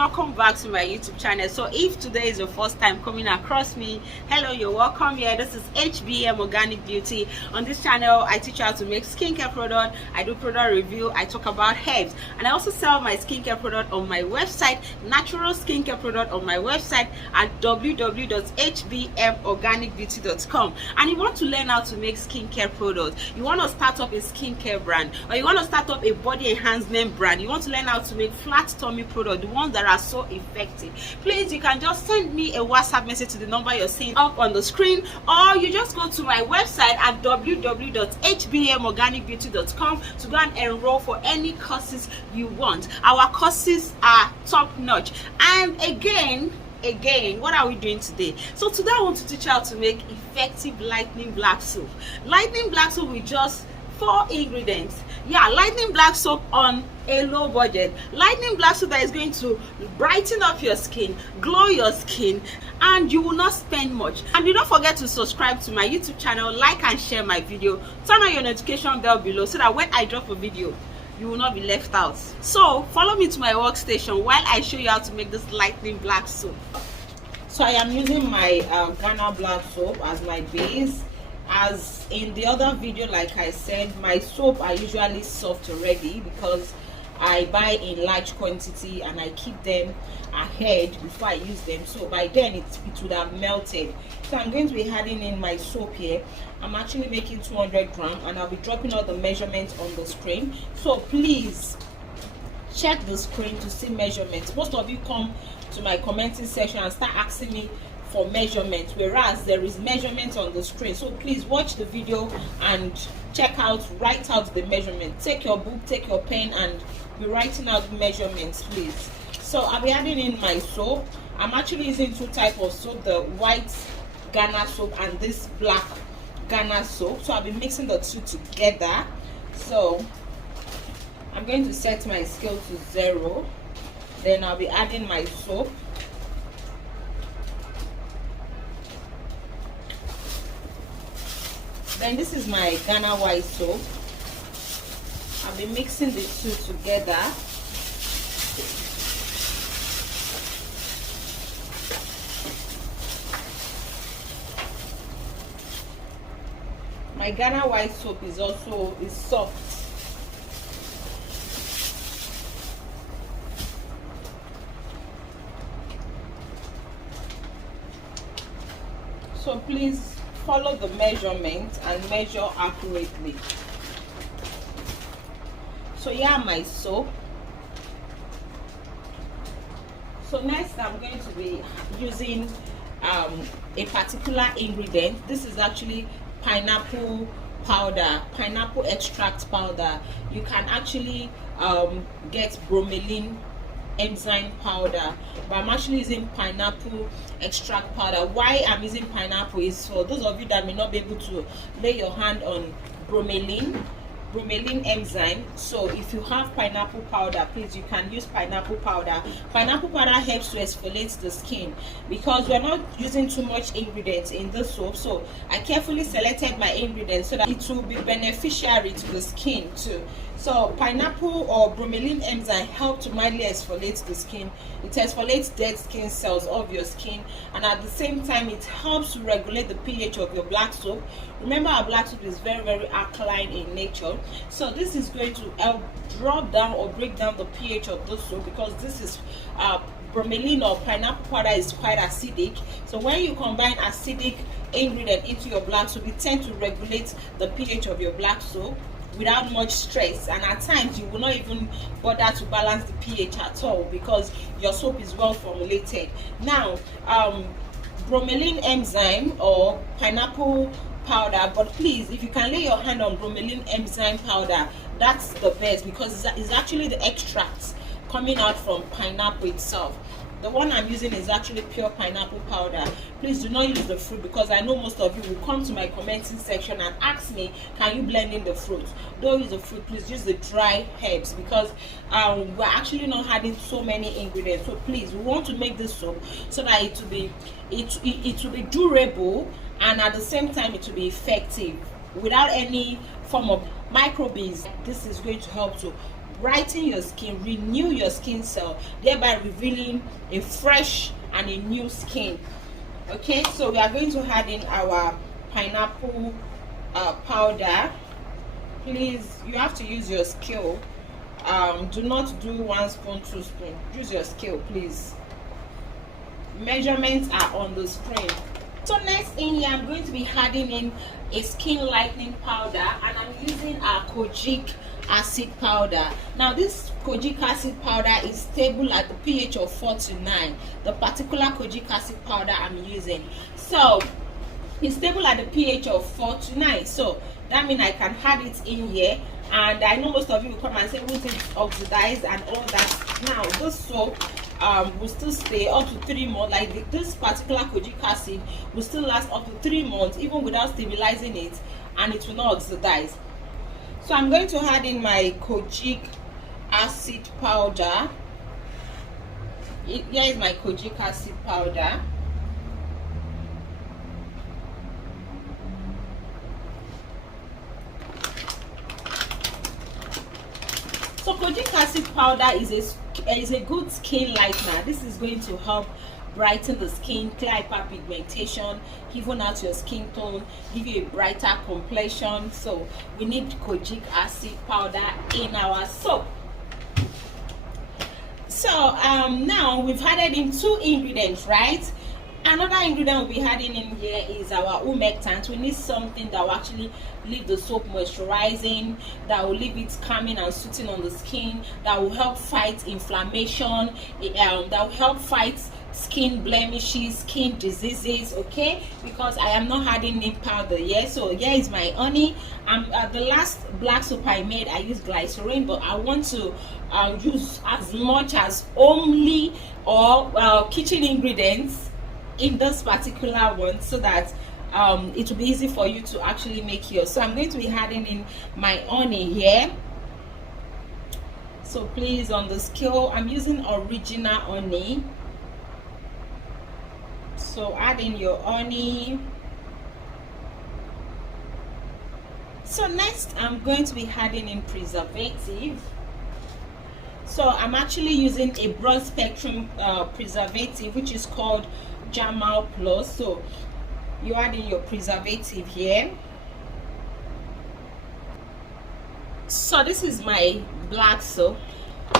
welcome back to my YouTube channel. So if today is your first time coming across me, hello, you're welcome here. This is HBM Organic Beauty. On this channel I teach you how to make skincare product, I do product review, I talk about herbs, and I also sell my skincare product on my website, natural skincare product on my website at www.hbmorganicbeauty.com. and you want to learn how to make skincare products, you want to start up a skincare brand, or you want to start up a body enhancement brand, you want to learn how to make flat tummy product, the ones that are so effective, please, you can just send me a WhatsApp message to the number you're seeing up on the screen, or you just go to my website at www.hbmorganicbeauty.com to go and enroll for any courses you want. Our courses are top notch. And again, what are we doing today? So today I want to teach you how to make effective lightning black soap. Lightning black soap with just 4 ingredients. Yeah, lightning black soap on a low budget. Lightning black soap that is going to brighten up your skin, glow your skin, and you will not spend much. And do not forget to subscribe to my YouTube channel, like and share my video, turn on your notification bell below so that when I drop a video, you will not be left out. So follow me to my workstation while I show you how to make this lightning black soap. So I am using my Ghana black soap as my base. As in the other video, like I said, my soap are usually soft already because I buy in large quantity and I keep them ahead before I use them, so by then it would have melted. So I'm going to be adding in my soap here. I'm actually making 200 grams and I'll be dropping all the measurements on the screen, so please check the screen to see measurements. Most of you come to my commenting section and start asking me for measurements, whereas there is measurements on the screen. So please watch the video and write out the measurement. Take your book, take your pen, and be writing out measurements, please. So I'll be adding in my soap. I'm actually using 2 types of soap, the white Ghana soap and this black Ghana soap. So I'll be mixing the 2 together. So I'm going to set my scale to 0. Then I'll be adding my soap. Then this is my Ghana white soap. I'll be mixing the 2 together. My Ghana white soap is soft. So please follow the measurement and measure accurately. So yeah, my soap. So next I'm going to be using a particular ingredient. This is actually pineapple powder, pineapple extract powder. You can actually get bromelain enzyme powder, but I'm actually using pineapple extract powder. Why I'm using pineapple is for those of you that may not be able to lay your hand on bromelain enzyme. So if you have pineapple powder, please, you can use pineapple powder. Pineapple powder helps to exfoliate the skin because we're not using too much ingredients in the soap, so I carefully selected my ingredients so that it will be beneficiary to the skin too. So pineapple or bromelain enzyme help to mildly exfoliate the skin. It exfoliates dead skin cells of your skin, and at the same time it helps to regulate the pH of your black soap. Remember, our black soap is very, very alkaline in nature, so this is going to help drop down or break down the pH of the soap, because this is bromelain or pineapple powder is quite acidic. So when you combine acidic ingredient into your black soap, it tends to regulate the pH of your black soap without much stress, and at times you will not even bother to balance the pH at all because your soap is well formulated. Now bromelain enzyme or pineapple powder, but please, if you can lay your hand on bromelain enzyme powder, that's the best because it's actually the extracts coming out from pineapple itself. The one I'm using is actually pure pineapple powder. Please do not use the fruit, because I know most of you will come to my commenting section and ask me, can you blend in the fruit? Don't use the fruit, please use the dry herbs, because we're actually not adding so many ingredients. So please, we want to make this soap so that it will be durable, and at the same time it will be effective without any form of microbes. This is going to help to brighten your skin, renew your skin cell, thereby revealing a fresh and a new skin. Okay, so we are going to add in our pineapple powder. Please, you have to use your scale. Do not do 1 spoon, 2 spoons. Use your scale, please. Measurements are on the screen. So next in here, I'm going to be adding in a skin lightening powder, and I'm using our kojic acid powder. Now this kojic acid powder is stable at the pH of 4 to 9. The particular kojic acid powder I'm using, so it's stable at the pH of 4 to 9. So that means I can add it in here, and I know most of you will come and say, won't it oxidize and all that. Now this soap will still stay up to 3 months. Like this particular kojic acid will still last up to 3 months even without stabilizing it, and it will not oxidize. So I'm going to add in my kojic acid powder. Here is my kojic acid powder. So kojic acid powder is a good skin lightener. This is going to help brighten the skin, clear hyperpigmentation, even out your skin tone, give you a brighter complexion. So we need kojic acid powder in our soap. So now we've added in 2 ingredients, right? Another ingredient we'll be adding in here is our humectant. We need something that will actually leave the soap moisturizing, that will leave it calming and soothing on the skin, that will help fight inflammation, that will help fight skin blemishes, skin diseases. Okay, because I am not adding neem powder here. So here is my honey. The last black soap I made, I used glycerin, but I want to use as much as homely or kitchen ingredients in this particular one, so that it will be easy for you to actually make yours. So I'm going to be adding in my honey here. So please, on the scale, I'm using original honey. So add in your honey. So next I'm going to be adding in preservative. So I'm actually using a broad spectrum preservative, which is called Jamal Plus. So you add in your preservative here. So this is my black soap.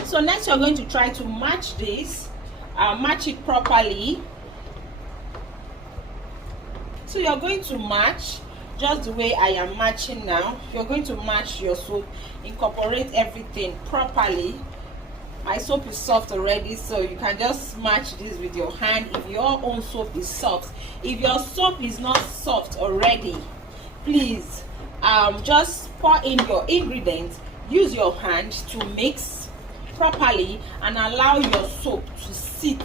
So next you're going to try to match this, match it properly. So you're going to match just the way I am matching now. You're going to match your soap, incorporate everything properly. My soap is soft already, so you can just match this with your hand if your own soap is soft. If your soap is not soft already, please just pour in your ingredients, use your hand to mix properly, and allow your soap to sit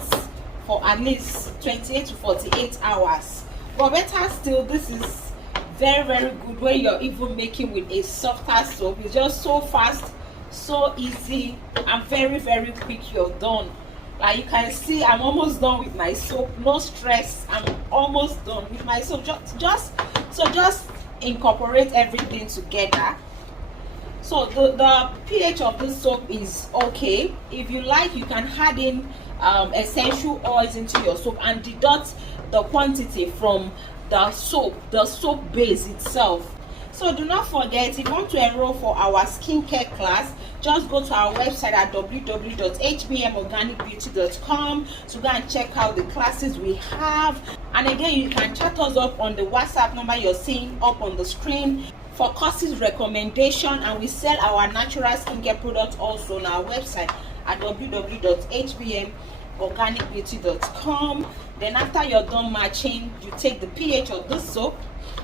for at least 28 to 48 hours. But better still, this is very good when you're even making with a softer soap. It's just so fast, so easy, and very quick. You're done. Like you can see, I'm almost done with my soap. No stress, I'm almost done with my soap. Just incorporate everything together. So the pH of this soap is okay. If you like, you can add in essential oils into your soap and deduct the quantity from the soap base itself. So do not forget, if you want to enroll for our skincare class, just go to our website at www.hbmorganicbeauty.com to go and check out the classes we have. And again, you can chat us up on the WhatsApp number you're seeing up on the screen for courses recommendation, and we sell our natural skincare products also on our website at www.hbmorganicbeauty.com. Then after you're done matching, you take the pH of the soap.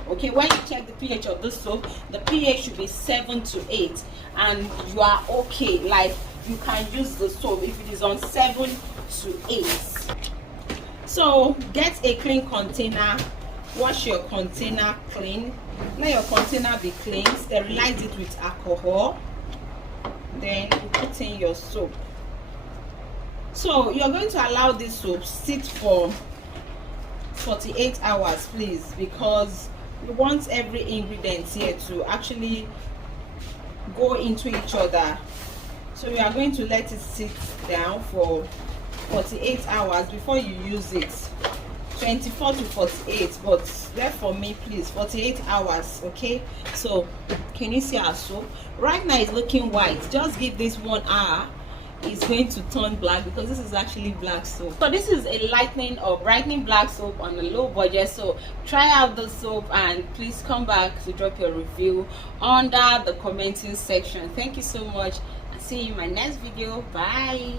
Okay, when you check the pH of the soap, the pH should be 7 to 8, and you are okay. Like you can use the soap if it is on 7 to 8. So get a clean container, wash your container clean, let your container be clean, sterilize it with alcohol, then you put in your soap. So you're going to allow this soap sit for 48 hours, please, because we want every ingredient here to actually go into each other So we are going to let it sit down for 48 hours before you use it. 24 to 48, but left for me please 48 hours. Okay, so can you see our soap right now? It's looking white. Just give this 1 hour, it's going to turn black, because this is actually black soap. So this is a lightening or brightening black soap on a low budget. So try out the soap and please come back to drop your review under the commenting section. Thank you so much, and see you in my next video. Bye.